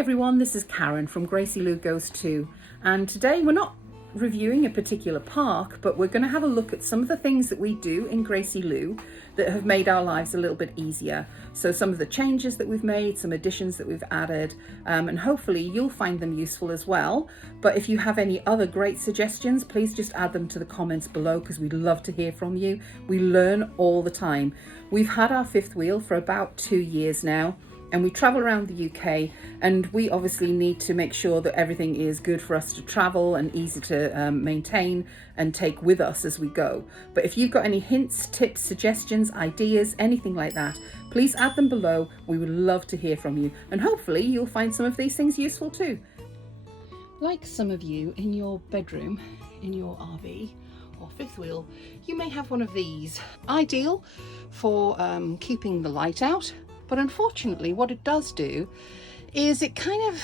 everyone, this is Karen from Gracie Lou Goes To, and today we're not reviewing a particular park, but we're going to have a look at some of the things that we do in Gracie Lou that have made our lives a little bit easier. So some of the changes that we've made, some additions that we've added, and hopefully you'll find them useful as well. But if you have any other great suggestions, please just add them to the comments below, because we'd love to hear from you. We learn all the time. We've had our fifth wheel for about 2 years now, and we travel around the UK, and we obviously need to make sure that everything is good for us to travel and easy to maintain and take with us as we go. But if you've got any hints, tips, suggestions, ideas, anything like that, please add them below. We would love to hear from you, and hopefully you'll find some of these things useful too. Like some of you in your bedroom, in your RV or fifth wheel, you may have one of these. Ideal for keeping the light out. But unfortunately, what it does do is it kind of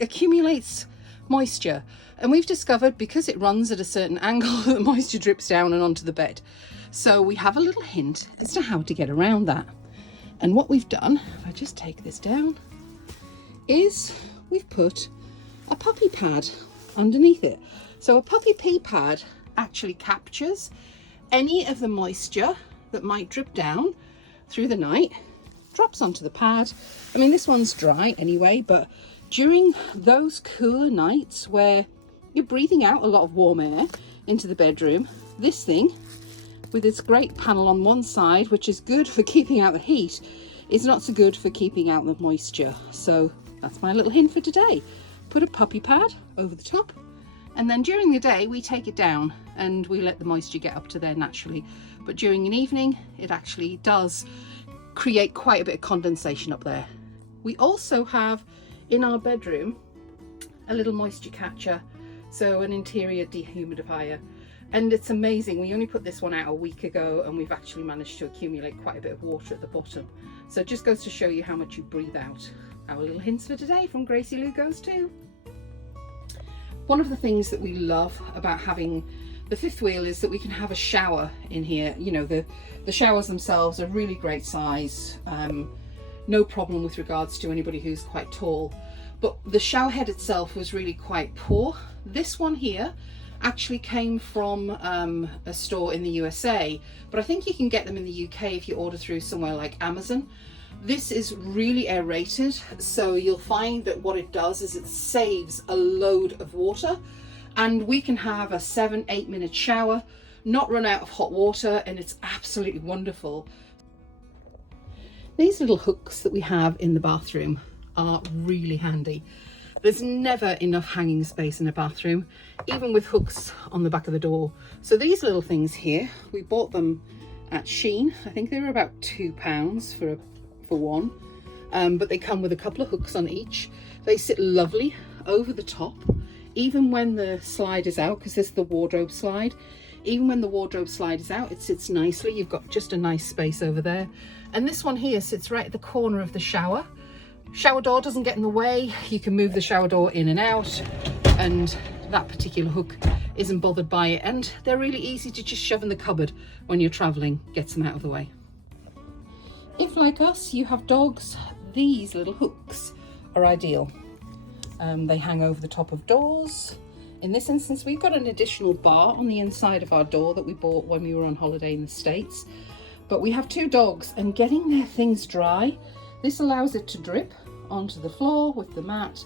accumulates moisture. And we've discovered, because it runs at a certain angle, that the moisture drips down and onto the bed. So we have a little hint as to how to get around that. And what we've done, if I just take this down, is we've put a puppy pad underneath it. So a puppy pee pad actually captures any of the moisture that might drip down through the night, drops onto the pad. I mean, this one's dry anyway, but during those cooler nights where you're breathing out a lot of warm air into the bedroom, this thing with its great panel on one side, which is good for keeping out the heat, is not so good for keeping out the moisture. So that's my little hint for today. Put a puppy pad over the top, and then during the day we take it down and we let the moisture get up to there naturally. But during an evening, it actually does create quite a bit of condensation up there. We also have in our bedroom a little moisture catcher, so an interior dehumidifier, and it's amazing. We only put this one out a week ago, and we've actually managed to accumulate quite a bit of water at the bottom. So it just goes to show you how much you breathe out. Our little hints for today from Gracie Lou Goes To. One of the things that we love about having the fifth wheel is that we can have a shower in here. You know, the showers themselves are really great size, no problem with regards to anybody who's quite tall, but the shower head itself was really quite poor. This one here actually came from a store in the USA, but I think you can get them in the UK if you order through somewhere like Amazon. This is really aerated, so you'll find that what it does is it saves a load of water, and we can have a 7-8 minute shower, not run out of hot water, and it's absolutely wonderful. These little hooks that we have in the bathroom are really handy. There's never enough hanging space in a bathroom, even with hooks on the back of the door. So these little things here, we bought them at Shein. I think they were about £2 for one, but they come with a couple of hooks on each. They sit lovely over the top, even when the slide is out, because this is the wardrobe slide. Even when the wardrobe slide is out, it sits nicely. You've got just a nice space over there. And this one here sits right at the corner of the shower. Shower door doesn't get in the way. You can move the shower door in and out, and that particular hook isn't bothered by it. And they're really easy to just shove in the cupboard when you're traveling, gets them out of the way. If, like us, you have dogs, these little hooks are ideal. They hang over the top of doors. In this instance, we've got an additional bar on the inside of our door that we bought when we were on holiday in the States. But we have 2 dogs, and getting their things dry, this allows it to drip onto the floor with the mat,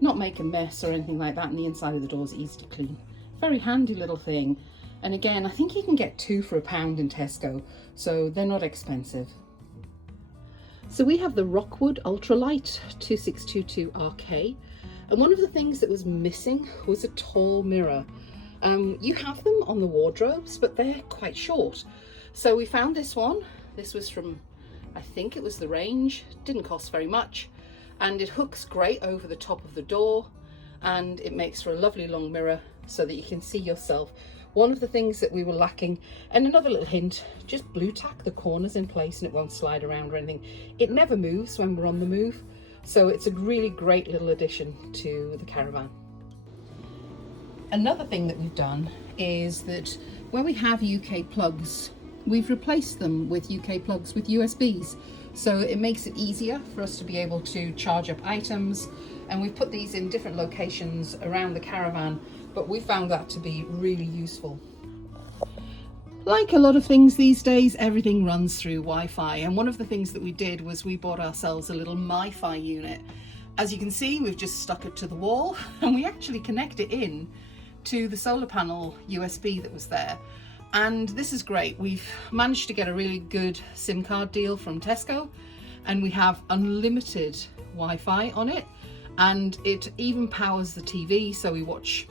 not make a mess or anything like that, and the inside of the door is easy to clean. Very handy little thing. And again, I think you can get 2 for £1 in Tesco, so they're not expensive. So we have the Rockwood Ultralight 2622 RK. And one of the things that was missing was a tall mirror. You have them on the wardrobes, but they're quite short. So we found this one. This was from, I think it was the Range. Didn't cost very much. And it hooks great over the top of the door, and it makes for a lovely long mirror so that you can see yourself. One of the things that we were lacking, and another little hint, just blue tack the corners in place and it won't slide around or anything. It never moves when we're on the move. So it's a really great little addition to the caravan. Another thing that we've done is that where we have UK plugs we've replaced them with UK plugs with USBs. So it makes it easier for us to be able to charge up items. And we've put these in different locations around the caravan, but we found that to be really useful. Like a lot of things these days, everything runs through Wi-Fi. And one of the things that we did was we bought ourselves a little MiFi unit. As you can see, we've just stuck it to the wall and we actually connect it in to the solar panel USB that was there. And this is great. We've managed to get a really good SIM card deal from Tesco, and we have unlimited Wi-Fi on it, and it even powers the TV, so we watch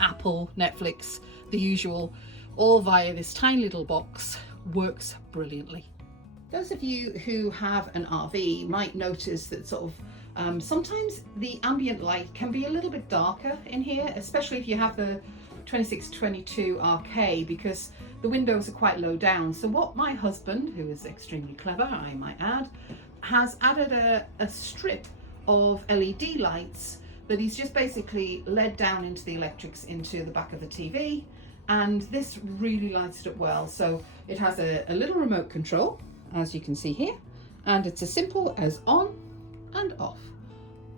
Apple, Netflix, the usual, all via this tiny little box. Works brilliantly. Those of you who have an RV might notice that sort of sometimes the ambient light can be a little bit darker in here, especially if you have the 2622 RK, because the windows are quite low down. So what my husband, who is extremely clever, I might add, has added a strip of LED lights that he's just basically led down into the electrics into the back of the TV, and this really lights it up well. So it has a little remote control, as you can see here, and it's as simple as on and off.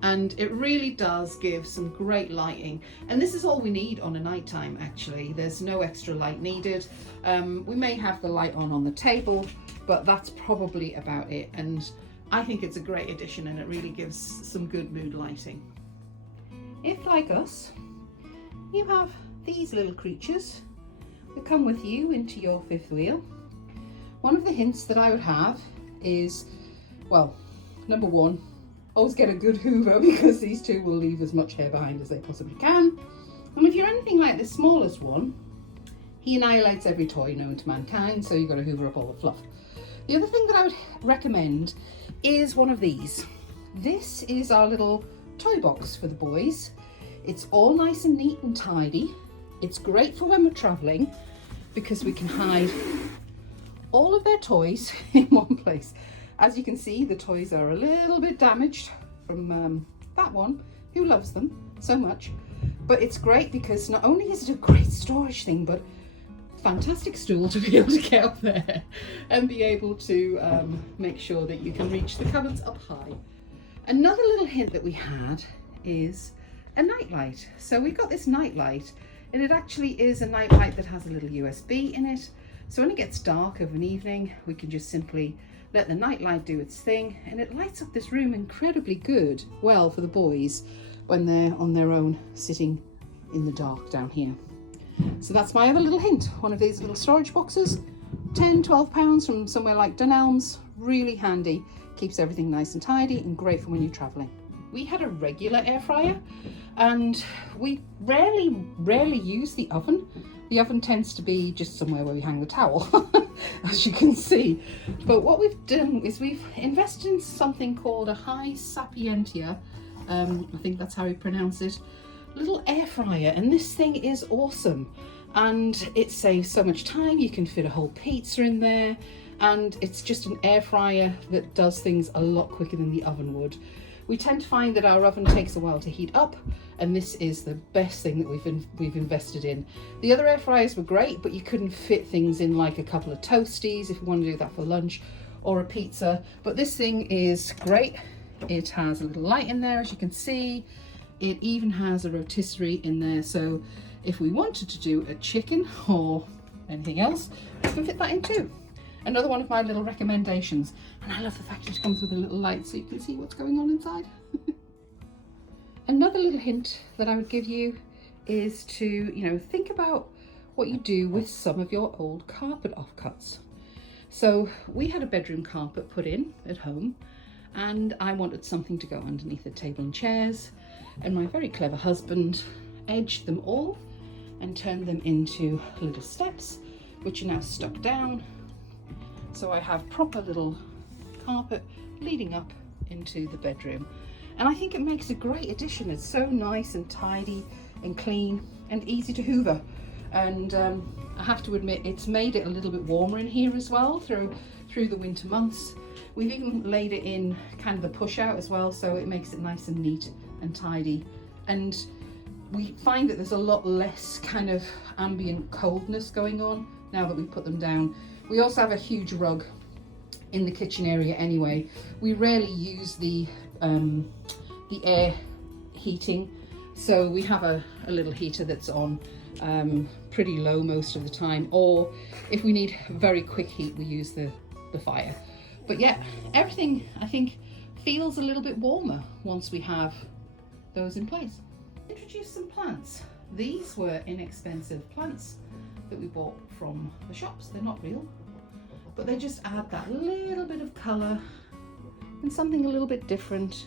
And it really does give some great lighting, and this is all we need on a nighttime. Actually, there's no extra light needed. We may have the light on the table, but that's probably about it, and I think it's a great addition, and it really gives some good mood lighting. If, like us, you have these little creatures that come with you into your fifth wheel, one of the hints that I would have is, well, number one, always get a good Hoover, because these two will leave as much hair behind as they possibly can. And if you're anything like the smallest one, he annihilates every toy known to mankind, so you've got to Hoover up all the fluff. The other thing that I would recommend is one of these. This is our little toy box for the boys. It's all nice and neat and tidy. It's great for when we're traveling, because we can hide all of their toys in one place. As you can see, the toys are a little bit damaged from that one, who loves them so much. But it's great because not only is it a great storage thing, but fantastic stool to be able to get up there and be able to make sure that you can reach the cupboards up high. Another little hint that we had is a nightlight. So we got this nightlight, and it actually is a nightlight that has a little USB in it. So when it gets dark of an evening, we can just simply let the nightlight do its thing, and it lights up this room incredibly good, well, for the boys when they're on their own sitting in the dark down here. So that's my other little hint. One of these little storage boxes, £10–12 from somewhere like Dunelm's, really handy, keeps everything nice and tidy and great for when you're traveling. We had a regular air fryer, and we rarely use the oven. The oven tends to be just somewhere where we hang the towel, as you can see. But what we've done is we've invested in something called a High Sapientia, I think that's how you pronounce it, little air fryer. And this thing is awesome. And it saves so much time. You can fit a whole pizza in there. And it's just an air fryer that does things a lot quicker than the oven would. We tend to find that our oven takes a while to heat up, and this is the best thing that we've invested in. The other air fryers were great, but you couldn't fit things in like a couple of toasties if you want to do that for lunch, or a pizza. But this thing is great. It has a little light in there, as you can see. It even has a rotisserie in there, so if we wanted to do a chicken or anything else, we can fit that in too. Another one of my little recommendations, and I love the fact it comes with a little light so you can see what's going on inside. Another little hint that I would give you is to, think about what you do with some of your old carpet offcuts. So we had a bedroom carpet put in at home, and I wanted something to go underneath the table and chairs, and my very clever husband edged them all and turned them into little steps, which are now stuck down. So I have proper little carpet leading up into the bedroom, and I think it makes a great addition. It's so nice and tidy and clean and easy to hoover, and I have to admit it's made it a little bit warmer in here as well through the winter months. We've even laid it in kind of the push out as well, so it makes it nice and neat and tidy, and we find that there's a lot less kind of ambient coldness going on now that we put them down, We also have a huge rug in the kitchen area anyway. We rarely use the air heating, so we have a little heater that's on pretty low most of the time, or if we need very quick heat we use the fire. But yeah, everything I think feels a little bit warmer once we have those in place. Introduce some plants. These were inexpensive plants that we bought from the shops. They're not real, but they just add that little bit of colour and something a little bit different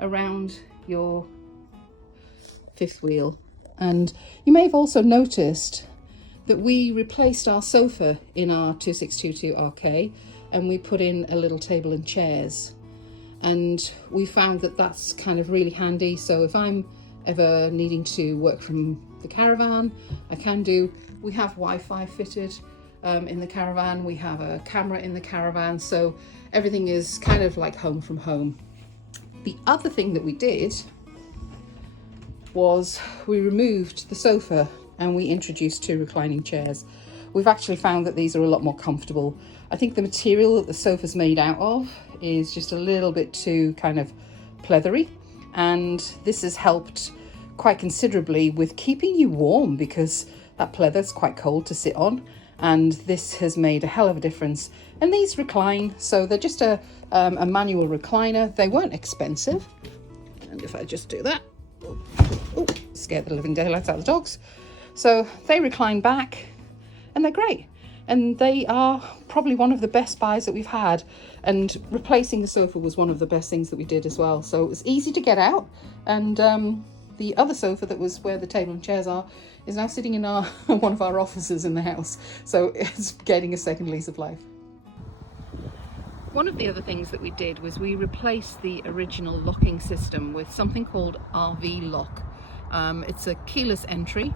around your fifth wheel. And you may have also noticed that we replaced our sofa in our 2622 RK and we put in a little table and chairs, and we found that that's kind of really handy. So if I'm ever needing to work from the caravan, I can do. We have Wi-Fi fitted in the caravan, we have a camera in the caravan, so everything is kind of like home from home. The other thing that we did was we removed the sofa and we introduced 2 reclining chairs. We've actually found that these are a lot more comfortable. I think the material that the sofa's made out of is just a little bit too kind of pleathery, and this has helped quite considerably with keeping you warm because that pleather's quite cold to sit on, and this has made a hell of a difference. And these recline, so they're just a manual recliner. They weren't expensive, and if I just do that, oh, scared the living daylights out of the dogs. So they recline back and they're great, and they are probably one of the best buys that we've had, and replacing the sofa was one of the best things that we did as well. So it was easy to get out, and the other sofa that was where the table and chairs are is now sitting in our one of our offices in the house, so it's getting a second lease of life. One of the other things that we did was we replaced the original locking system with something called RV Lock. It's a keyless entry,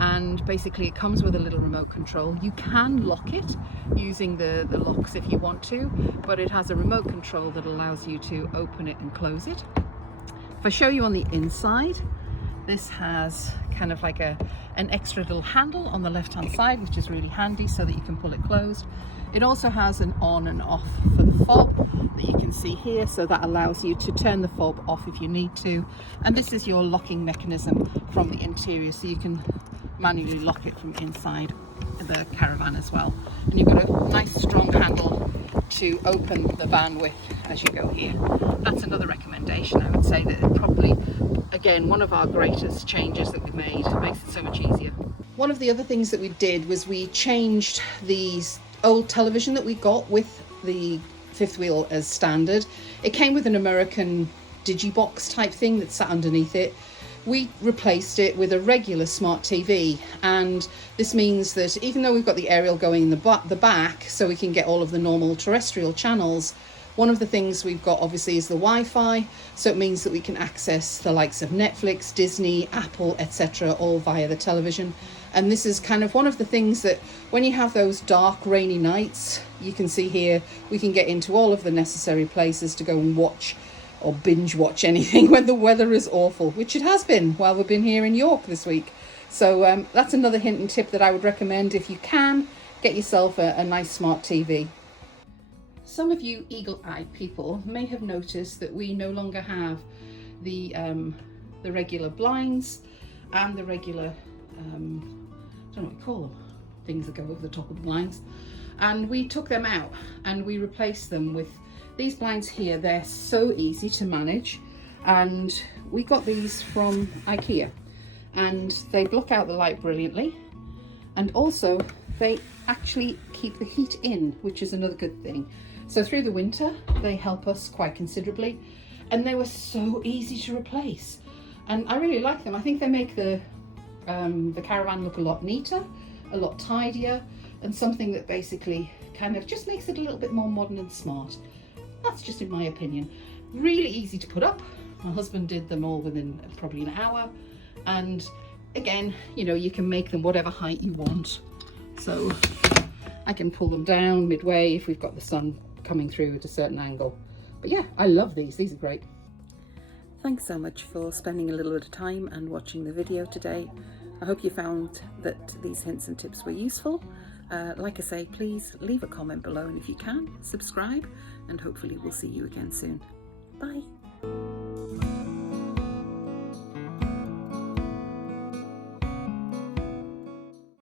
and basically it comes with a little remote control. You can lock it using the locks if you want to, but it has a remote control that allows you to open it and close it. If I show you on the inside, this has kind of like an extra little handle on the left hand side, which is really handy so that you can pull it closed. It also has an on and off for the fob that you can see here, so that allows you to turn the fob off if you need to. And this is your locking mechanism from the interior, so you can manually lock it from inside the caravan as well. And you've got a nice strong handle to open the van with as you go here. That's another recommendation. I would say that it probably, again, one of our greatest changes that we've made. It makes it so much easier. One of the other things that we did was we changed these old television that we got with the fifth wheel as standard. It came with an American digibox type thing that sat underneath it. We replaced it with a regular smart TV, and this means that even though we've got the aerial going in the back so we can get all of the normal terrestrial channels, one of the things we've got obviously is the Wi-Fi, so it means that we can access the likes of Netflix, Disney, Apple, etc., all via the television. And this is kind of one of the things that when you have those dark rainy nights, you can see here we can get into all of the necessary places to go and watch or binge watch anything when the weather is awful, which it has been while we've been here in York this week. So that's another hint and tip that I would recommend. If you can, get yourself a nice smart TV. Some of you eagle-eyed people may have noticed that we no longer have the regular blinds and the regular I don't know what you call them, things that go over the top of the blinds, and we took them out and we replaced them with these blinds here. They're so easy to manage, and we got these from IKEA, and they block out the light brilliantly, and also they actually keep the heat in, which is another good thing. So through the winter they help us quite considerably, and they were so easy to replace, and I really like them. I think they make the caravan look a lot neater, a lot tidier, and something that basically kind of just makes it a little bit more modern and smart. That's just in my opinion. Really easy to put up. My husband did them all within probably an hour, and again, you know, you can make them whatever height you want, so I can pull them down midway if we've got the sun coming through at a certain angle. But yeah, I love these are great. Thanks so much for spending a little bit of time and watching the video today. I hope you found that these hints and tips were useful. Like I say, please leave a comment below, and if you can, subscribe, and hopefully we'll see you again soon. Bye.